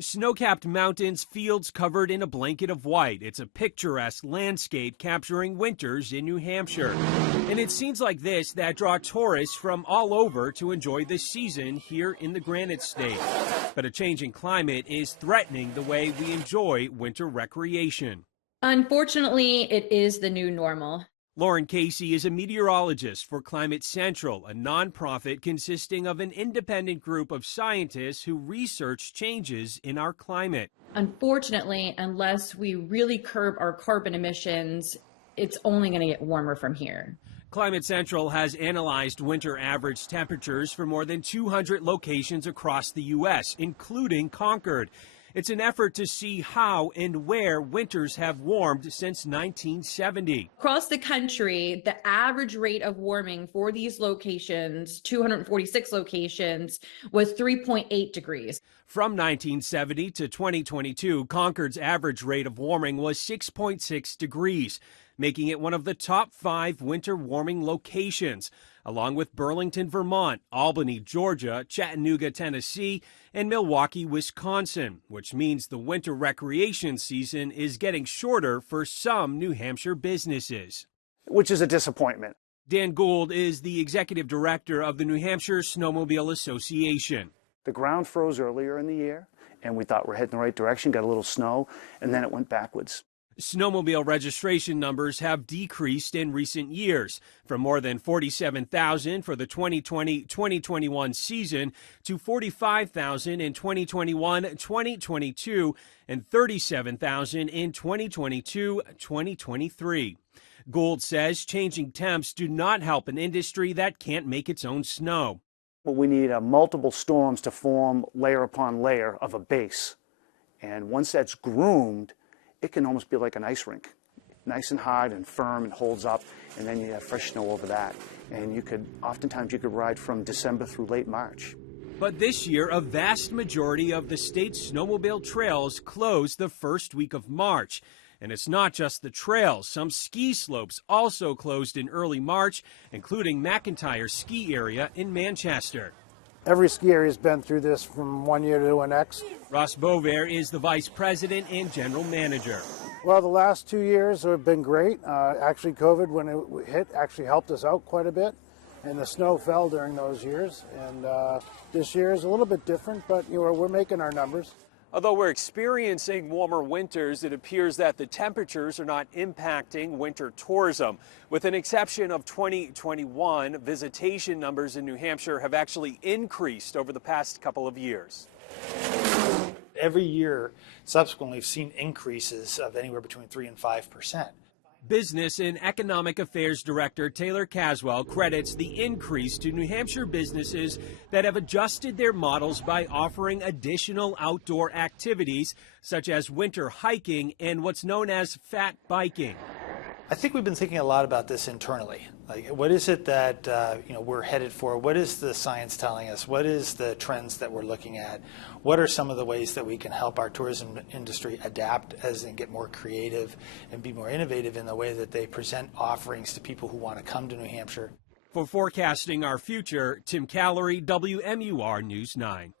Snow-capped mountains, fields covered in a blanket of white. It's a picturesque landscape capturing winters in New Hampshire. And it's scenes like this that draw tourists from all over to enjoy this season here in the Granite State. But a changing climate is threatening the way we enjoy winter recreation. Unfortunately, it is the new normal. Lauren Casey is a meteorologist for Climate Central, a nonprofit consisting of an independent group of scientists who research changes in our climate. Unfortunately, unless we really curb our carbon emissions, it's only going to get warmer from here. Climate Central has analyzed winter average temperatures for more than 200 locations across the U.S., including Concord. It's an effort to see how and where winters have warmed since 1970. Across the country, the average rate of warming for these locations, 246 locations, was 3.8 degrees. From 1970 to 2022, Concord's average rate of warming was 6.6 degrees, making it one of the top 5 winter warming locations, along with Burlington, Vermont, Albany, Georgia, Chattanooga, Tennessee, and Milwaukee, Wisconsin, which means the winter recreation season is getting shorter for some New Hampshire businesses. Which is a disappointment. Dan Gould is the executive director of the New Hampshire Snowmobile Association. The ground froze earlier in the year, and we thought we're heading the right direction, got a little snow, and then it went backwards. Snowmobile registration numbers have decreased in recent years, from more than 47,000 for the 2020-2021 season to 45,000 in 2021-2022 and 37,000 in 2022-2023. Gould says changing temps do not help an industry that can't make its own snow. Well, we need multiple storms to form layer upon layer of a base, and once that's groomed, it can almost be like an ice rink, nice and hard and firm and holds up, and then you have fresh snow over that. And oftentimes you could ride from December through late March. But this year, a vast majority of the state's snowmobile trails closed the first week of March. And it's not just the trails. Some ski slopes also closed in early March, including McIntyre Ski Area in Manchester. Every ski area has been through this from one year to the next. Ross Bover is the vice president and general manager. Well, the last 2 years have been great. Actually, COVID, when it hit, actually helped us out quite a bit. And the snow fell during those years. And this year is a little bit different, but we're making our numbers. Although we're experiencing warmer winters, it appears that the temperatures are not impacting winter tourism. With an exception of 2021, visitation numbers in New Hampshire have actually increased over the past couple of years. Every year, subsequently, we've seen increases of anywhere between 3 and 5%. Business and Economic Affairs Director Taylor Caswell credits the increase to New Hampshire businesses that have adjusted their models by offering additional outdoor activities such as winter hiking and what's known as fat biking. I think we've been thinking a lot about this internally. Like, what is it that we're headed for? What is the science telling us? What is the trends that we're looking at? What are some of the ways that we can help our tourism industry adapt and get more creative and be more innovative in the way that they present offerings to people who want to come to New Hampshire? For forecasting our future, Tim Callery, WMUR News 9.